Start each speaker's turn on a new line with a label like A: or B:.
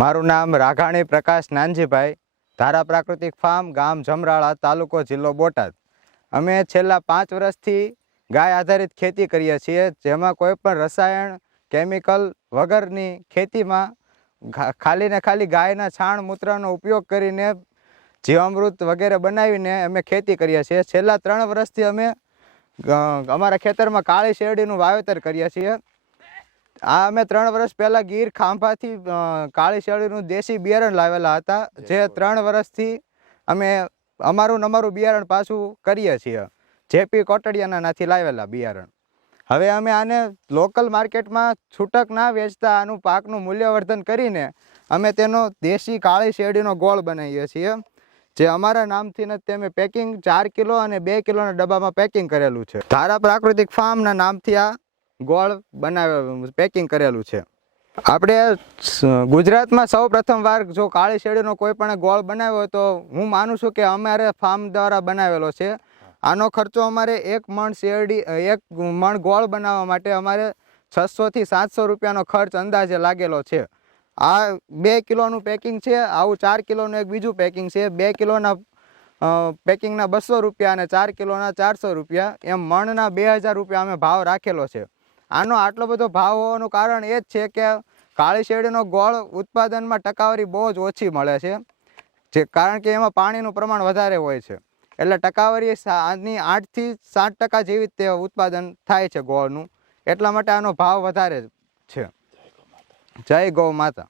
A: મારું નામ રાઘાણી પ્રકાશ નાનજીભાઈ. ધારા પ્રાકૃતિક ફાર્મ, ગામ જમરાળા, તાલુકો જિલ્લો બોટાદ. અમે છેલ્લા પાંચ વર્ષથી ગાય આધારિત ખેતી કરીએ છીએ, જેમાં કોઈપણ રસાયણ, કેમિકલ વગરની ખેતીમાં ખાલી ને ખાલી ગાયના છાણ, મૂત્રનો ઉપયોગ કરીને જીવામૃત વગેરે બનાવીને અમે ખેતી કરીએ છીએ. છેલ્લા ત્રણ વર્ષથી અમે અમારા ખેતરમાં કાળી શેરડીનું વાવેતર કરીએ છીએ. આ અમે ત્રણ વર્ષ પહેલા ગીર ખાંભાથી કાળી શેરડીનું દેશી બિયારણ લાવેલા હતા જે ત્રણ વર્ષથી અમે અમારું ને અમારું બિયારણ પાછું કરીએ છીએ. જેપી કોટડિયાના નાથી લાવેલા બિયારણ. હવે અમે આને લોકલ માર્કેટમાં છૂટક ના વેચતા આનું પાકનું મૂલ્યવર્ધન કરીને અમે તેનો દેશી કાળી શેરડીનો ગોળ બનાવીએ છીએ જે અમારા નામથી ને તે અમે પેકિંગ ચાર કિલો અને બે કિલોના ડબ્બામાં પેકિંગ કરેલું છે. ધારા પ્રાકૃતિક ફાર્મના નામથી આ ગોળ બનાવે પેકિંગ કરેલું છે. આપણે ગુજરાતમાં સૌ પ્રથમવાર જો કાળી શેરડીનો કોઈ પણ ગોળ બનાવ્યો હોય તો હું માનું છું કે અમારે ફાર્મ દ્વારા બનાવેલો છે. આનો ખર્ચો અમારે એક મણ શેરડી, એક મણ ગોળ બનાવવા માટે અમારે છસોથી સાતસો રૂપિયાનો ખર્ચ અંદાજે લાગેલો છે. આ બે કિલોનું પેકિંગ છે, આવું ચાર કિલોનું એક બીજું પેકિંગ છે. બે કિલોના પેકિંગના બસો રૂપિયા અને ચાર કિલોના ચારસો રૂપિયા એમ મણના બે હજાર રૂપિયા અમે ભાવ રાખેલો છે. આનો આટલો બધો ભાવ હોવાનું કારણ એ જ છે કે કાળી શેરડીનો ગોળ ઉત્પાદનમાં ટકાવારી બહુ જ ઓછી મળે છે, જે કારણ કે એમાં પાણીનું પ્રમાણ વધારે હોય છે. એટલે ટકાવારી આની આઠથી સાત ટકા જેવી તે ઉત્પાદન થાય છે ગોળનું. એટલા માટે આનો ભાવ વધારે છે. જય ગૌ માતા.